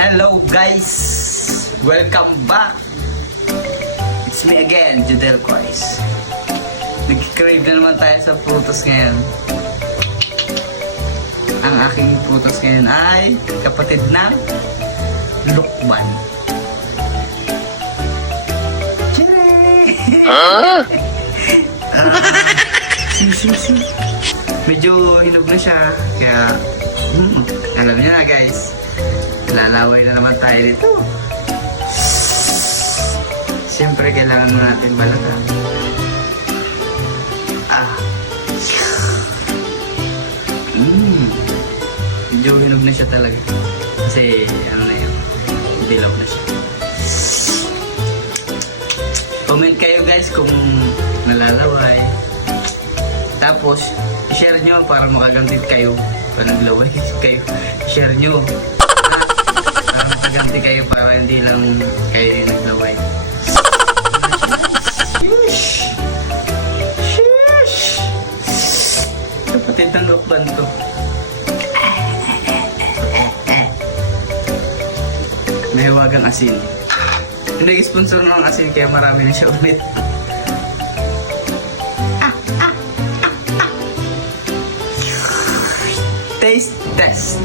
Hello guys! Welcome back! It's me again, Judel Quais. Nag-crave na naman tayo sa prutas ngayon. Ang aking prutas ngayon ay kapatid ng lukban. Huh? Si. Medyo hinog na siya. Kaya, alam niyo na guys. Lalaway na naman tayo dito. Siyempre, kailangan mo natin balatan. Medyo hinog na siya talaga. Kasi, ano na yun, dilaw na siya. Comment kayo guys kung nalalaway. Tapos, i-share nyo para makagantit kayo. Kung naglaway kayo, share nyo. Para makaganti kayo para hindi lang kayo yung naglaway. Sheesh! Sheesh! Kapatid ng lukban to. Nahiwagang asin. Hindi sponsor ng asin kaya marami na siya ulit. Taste test.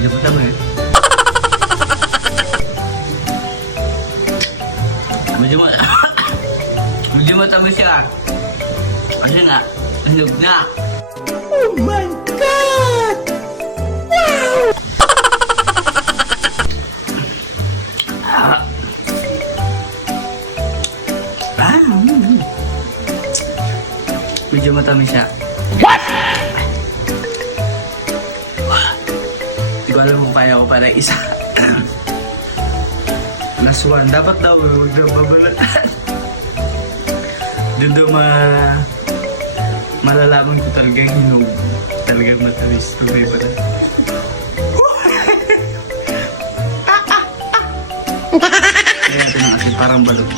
Medyo matama eh. Medyo matama siya. Kasi nga, hinog na. Oh my God! Wow! Medyo matamis siya. What? Hindi ko alam kung kaya ko para isa. Last one. Dapat daw, huwag na babalatan. Doon daw malalaman ko talagang hinog. Talagang matamis. Tubay pa na. Kaya natin ang asin parang balog.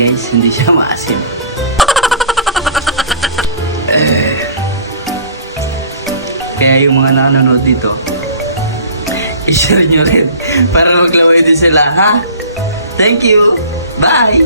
Guys, hindi siya maasim. Kaya yung mga nanonood dito, i-share nyo rin para maglaway din sila, ha? Thank you! Bye!